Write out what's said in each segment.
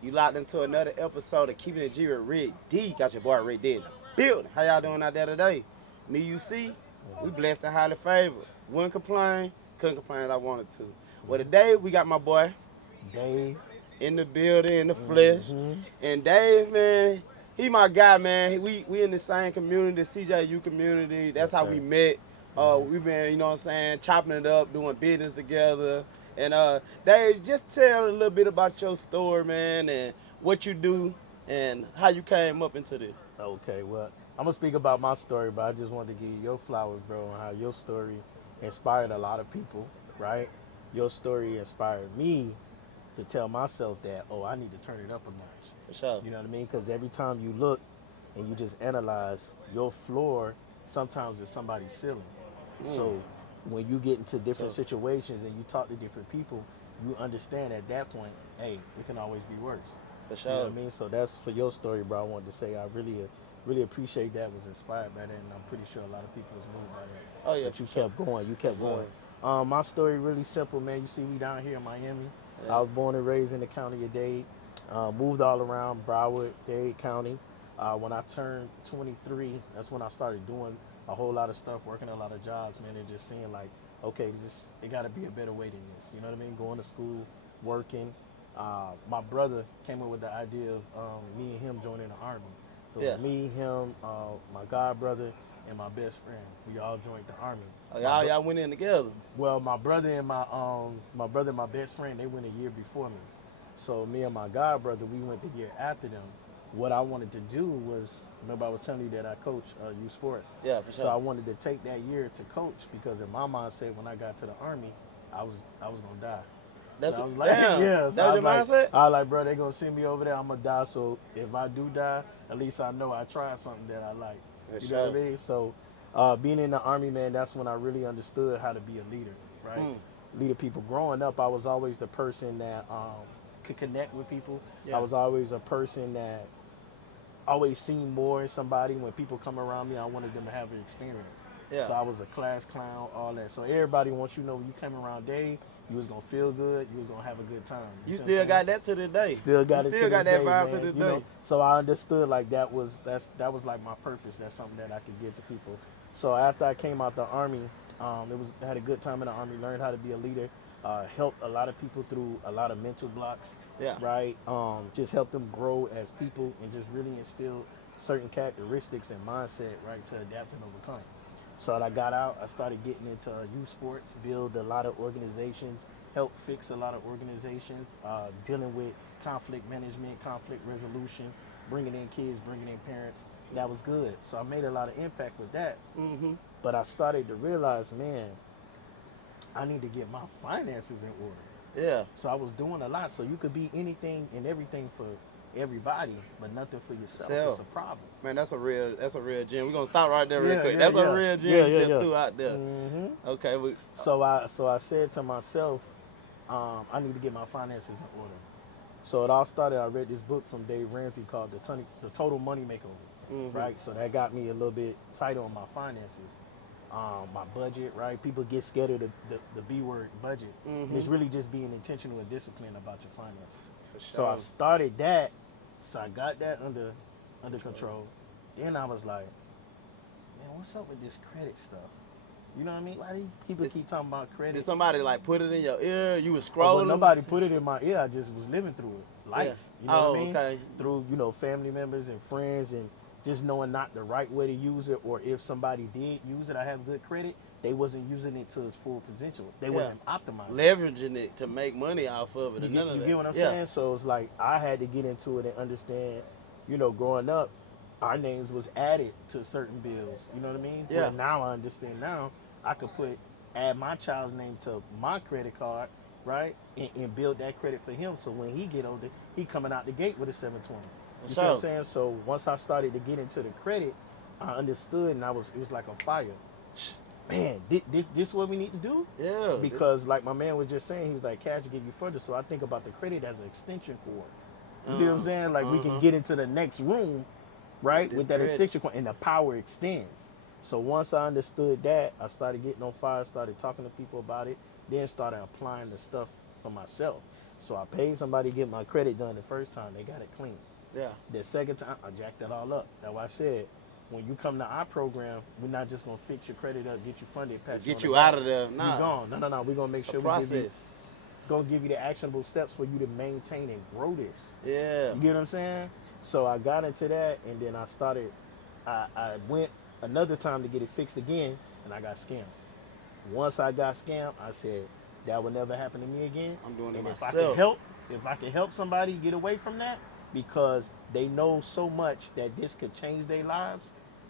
You locked into another episode of Keeping It G with Rick D. Got your boy Rick D in the building. How y'all doing out there today? Me, you see, we blessed and highly favored. Wouldn't complain, couldn't complain as I wanted to. Well, today we got my boy Dave. in the building, in the flesh. And Dave, man, he my guy, man. We in the same community, the CJU community. That's Yes, how sir. we met. We've been, you know what I'm saying, chopping it up, doing business together. And Dave, just tell a little bit about your story, man, and what you do and how you came up into this. Okay, well, I'm gonna speak about my story, but I just wanted to give you your flowers, bro, and how your story inspired a lot of people, right? Your story inspired me to tell myself that, oh, I need to turn it up a notch. For sure. You know what I mean? Because every time you look and you just analyze your floor, sometimes it's somebody's ceiling. So when you get into different situations and you talk to different people, you understand at that point, hey, it can always be worse. For You know sure. what I mean? So that's for your story, bro. I wanted to say I really appreciate that. Was inspired by that, and I'm pretty sure a lot of people was moved by that. Oh, yeah, But you for sure. kept going. You kept For going. My story really simple, man. You see me down here in Miami. Yeah. I was born and raised in the county of Dade. Moved all around Broward, Dade County. When I turned 23, that's when I started doing a whole lot of stuff, working a lot of jobs, man, and just seeing like, okay, it got to be a better way than this. You know what I mean? Going to school, working. My brother came up with the idea of me and him joining the army. So Yeah. it was me, him, my god brother, and my best friend. We all joined the army. Oh, My y'all went in together. Well, my brother and my brother and my best friend, they went a year before me. So me and my god brother, we went the year after them. What I wanted to do was, remember I was telling you that I coach youth sports. Yeah, for sure. So I wanted to take that year to coach because in my mindset, when I got to the army, I was gonna die. That's So I what, was like, damn. yeah. So That was your mindset? I was like, bro, they gonna send me over there. I'm gonna die. So if I do die, at least I know I tried something that I like. For You know what I sure. mean? So being in the army, man, that's when I really understood how to be a leader, right? Leader people. Growing up, I was always the person that could connect with people. Yeah. I was always a person that always seen more in somebody. When people come around me, I wanted them to have an experience. Yeah. So I was a class clown, all that. So everybody wants you to know when you came around Dave, you was gonna feel good, you was gonna have a good time. You see what still I'm got saying? that to this day. Still got You it. still to got this that day, vibe man. to this You day. know, so I understood like that was like my purpose. That's something that I could give to people. So after I came out the army, I had a good time in the army. Learned how to be a leader. Helped a lot of people through a lot of mental blocks. Yeah. Right. Just helped them grow as people and just really instill certain characteristics and mindset, right, to adapt and overcome. So when I got out, I started getting into youth sports, build a lot of organizations, help fix a lot of organizations, dealing with conflict management, conflict resolution, bringing in kids, bringing in parents. That was good. So I made a lot of impact with that. But I started to realize, man, I need to get my finances in order. Yeah. So I was doing a lot. So you could be anything and everything for everybody, but nothing for yourself. Self. It's a problem. Man, that's a real gem. We're gonna stop right there real Yeah, quick. yeah, That's yeah. a real gem Yeah, you yeah, just yeah. threw out there. Okay, So I said to myself, I need to get my finances in order. So it all started. I read this book from Dave Ramsey called The Total Money Makeover, right? So that got me a little bit tighter on my finances, my budget, right? People get scared of the B word budget. And it's really just being intentional and disciplined about your finances. for sure. So I started that. So I got that under control. Then I was like, man, what's up with this credit stuff? You know what I mean? Why do people keep talking about credit? Did somebody like put it in your ear? You was Oh, well, scrolling. nobody put it in my ear. I just was living through it. Life. Yeah. You know Oh, what I mean? okay. Through, family members and friends and just knowing not the right way to use it, or if somebody did use it, I have good credit, they wasn't using it to its full potential. They wasn't optimizing leveraging it to make money off of it. You and get, none of you that. get what I'm Yeah. saying? So it's like I had to get into it and understand, growing up, our names was added to certain bills. You know what I mean? Yeah. But now I understand now I could add my child's name to my credit card, right? And build that credit for him. So when he get older, he coming out the gate with a 720. You see what I'm Sure. saying? So once I started to get into the credit, I understood and it was like a fire. Man, this what we need to do? Yeah. Because like my man was just saying, he was like, cash to get you further. So I think about the credit as an extension cord. You see what I'm saying? Like we can get into the next room, right? With that credit. extension cord and the power extends. So once I understood that, I started getting on fire, started talking to people about it, then started applying the stuff for myself. So I paid somebody to get my credit done the first time. They got it clean. Yeah. The second time, I jacked it all up. That's why I said, when you come to our program, we're not just gonna fix your credit up, get you funded, pat Get on you the back. out of there. Nah. You gone. No. We're gonna make It's a sure we process. gonna give you the actionable steps for you to maintain and grow this. Yeah. You get what I'm saying? So I got into that, and then I went another time to get it fixed again, and I got scammed. Once I got scammed, I said, that will never happen to me again. I'm doing it and myself. if I can help somebody get away from that, because they know so much that this could change their lives,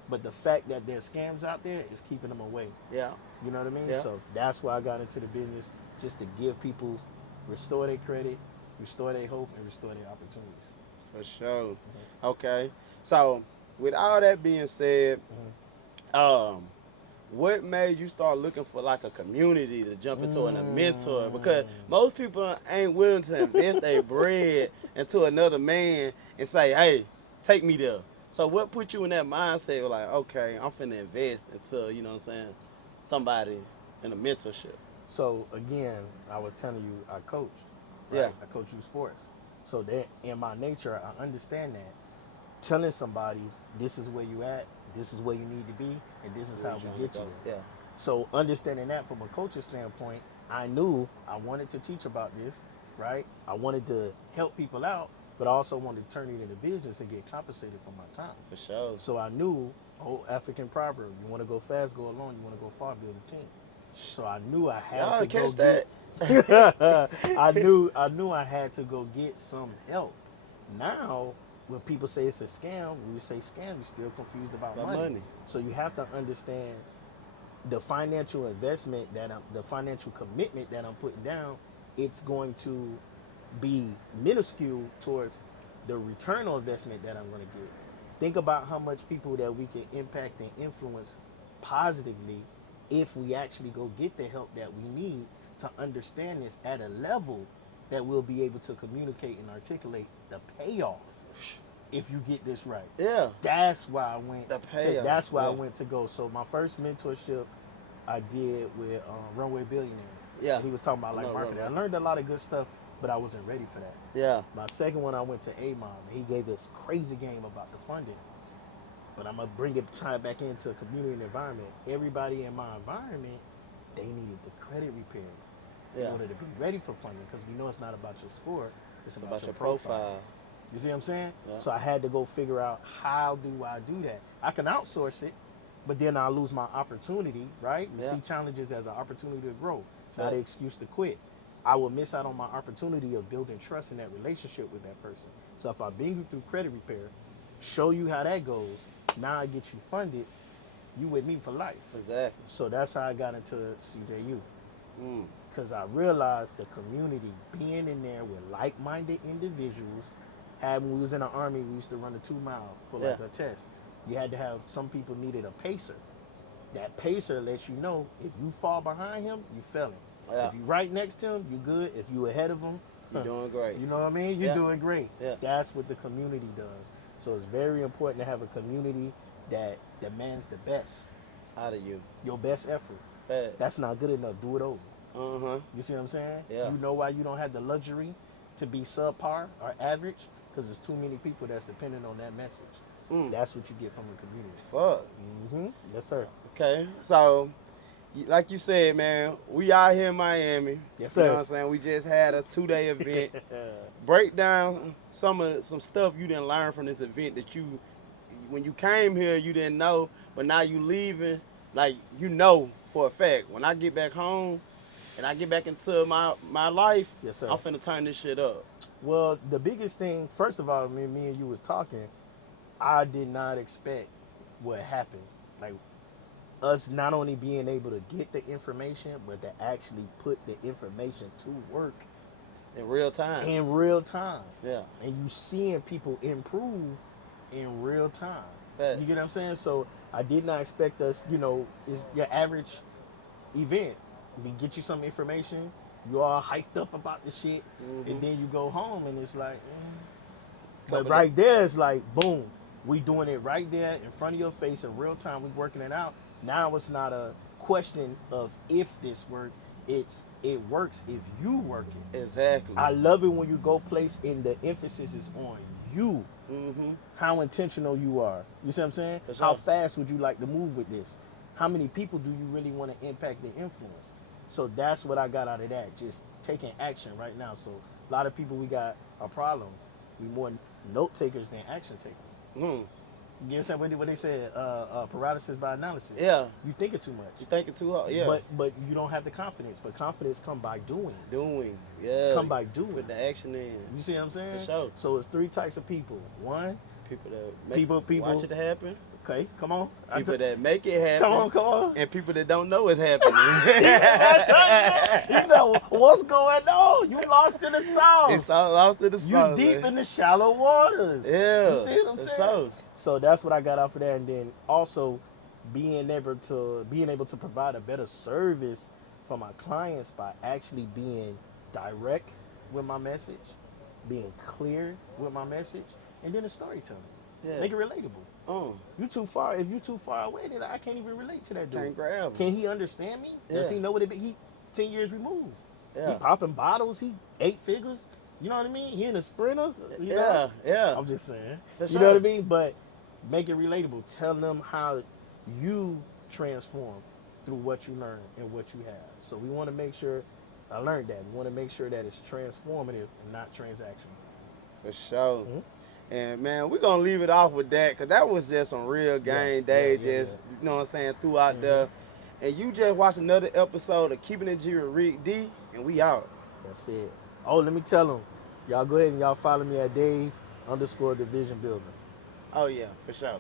but the fact that there's scams out there is keeping them away. Yeah. You know what I mean? Yeah. So that's why I got into the business, just to give people, restore their credit, restore their hope, and restore their opportunities. For sure. Okay. So with all that being said, what made you start looking for like a community to jump into and a mentor? Because most people ain't willing to invest their bread into another man and say, hey, take me there. So what put you in that mindset like, okay, I'm finna invest into, you know what I'm saying, somebody in a mentorship? So again, I was telling you, I coached. Right? Yeah. I coach youth sports. So that in my nature, I understand that. Telling somebody, this is where you at, this is where you need to be, and this is how we get you there. Yeah. So understanding that from a coach's standpoint, I knew I wanted to teach about this, right? I wanted to help people out, but I also wanted to turn it into business and get compensated for my time. For sure. So I knew, African proverb, you want to go fast, go alone. You want to go far, build a team. So I knew I had to catch go that. I knew I had to go get some help. Now, when people say it's a scam, when you say scam, you're still confused about money. So you have to understand the financial investment the financial commitment that I'm putting down. It's going to be minuscule towards the return on investment that I'm going to get. Think about how much people that we can impact and influence positively if we actually go get the help that we need to understand this at a level that we'll be able to communicate and articulate the payoff if you get this right. Yeah. That's why I went. The payoff. That's why I went to go. So my first mentorship I did with Runway Billionaire. Yeah. He was talking about like marketing. I learned a lot of good stuff, but I wasn't ready for that. Yeah. My second one, I went to A-Mom. He gave us crazy game about the funding. But I'm going to tie it back into a community and environment. Everybody in my environment, they needed the credit repair in order to be ready for funding, because we know it's not about your score, it's about your profile. You see what I'm saying? Yeah. So I had to go figure out, how do I do that? I can outsource it, but then I'll lose my opportunity, right? We see challenges as an opportunity to grow, not an excuse to quit. I will miss out on my opportunity of building trust in that relationship with that person. So if I bring you through credit repair, show you how that goes, now I get you funded, you with me for life. Exactly. So that's how I got into CJU. Because I realized the community, being in there with like-minded individuals. When we was in the Army, we used to run a 2 mile for like a test. You had to have, some people needed a pacer. That pacer lets you know if you fall behind him, you failing. If you right next to him, you good. If you ahead of him, you're doing great. You know what I mean? You're doing great. Yeah. That's what the community does. So it's very important to have a community that demands the best out of you. Your best effort. That's not good enough. Do it over. You see what I'm saying? Yeah. You know why you don't have the luxury to be subpar or average? Because there's too many people that's dependent on that message. That's what you get from the community. Fuck. Yes, sir. Okay. So, like you said, man, we out here in Miami. Yes, sir. You know what I'm saying? We just had a 2-day event. Break down some stuff you didn't learn from this event that you, when you came here, you didn't know, but now you leaving, like, you know for a fact. When I get back home and I get back into my life, yes, sir, I'm finna turn this shit up. Well, the biggest thing, first of all, me and you was talking, I did not expect what happened. Like, us not only being able to get the information, but to actually put the information to work. In real time. Yeah. And you seeing people improve in real time. You get what I'm saying? So I did not expect us, it's your average event. We get you some information, you all hyped up about the shit, and then you go home and it's like, but right there it's like, boom, we doing it right there in front of your face in real time. We working it out. Now it's not a question of if this worked, it works if you work it. Exactly. I love it when you go place and the emphasis is on you. Mm-hmm. How intentional you are. You see what I'm saying? For sure. How fast would you like to move with this? How many people do you really want to impact and influence? So that's what I got out of that. Just taking action right now. So a lot of people, we got a problem. We more note takers than action takers. Mm. You understand what they said? Paralysis by analysis. Yeah. You thinking too much. You thinking too hard. Yeah. But you don't have the confidence. But confidence come by doing. Doing. Yeah. Come by doing. Put the action in. You see what I'm saying? For sure. So it's 3 types of people. One, People that make people watch it happen. okay, come on. People that make it happen. Come on. And people that don't know it's happening. You know, what's going on? You lost in the sauce. It's all lost in the sauce. You deep man. in the shallow waters. Yeah. You see what I'm for saying? sure. So that's what I got out for that. And then also being able to provide a better service for my clients by actually being direct with my message, being clear with my message, and then the storytelling. Yeah. Make it relatable. You too far. If you too far away, then I can't even relate to that dude. Can't grab him. Can he understand me? Does Yeah. he know what it be? He 10 years removed. Yeah. He popping bottles. He 8 figures. You know what I mean? He in a Sprinter. You know? Yeah. I'm just saying. For You know what I sure. mean? But make it relatable. Tell them how you transform through what you learn and what you have. So we want to make sure. I learned that. We want to make sure that it's transformative and not transactional. For sure. Mhm. And man, we're gonna leave it off with that because that was just some real game day, yeah. you know what I'm saying, throughout there. And you just watched another episode of Keeping It G with Rick D, and we out. That's it. Oh, let me tell them. Y'all go ahead and y'all follow me at Dave _the Vision Builder. Oh yeah, for sure.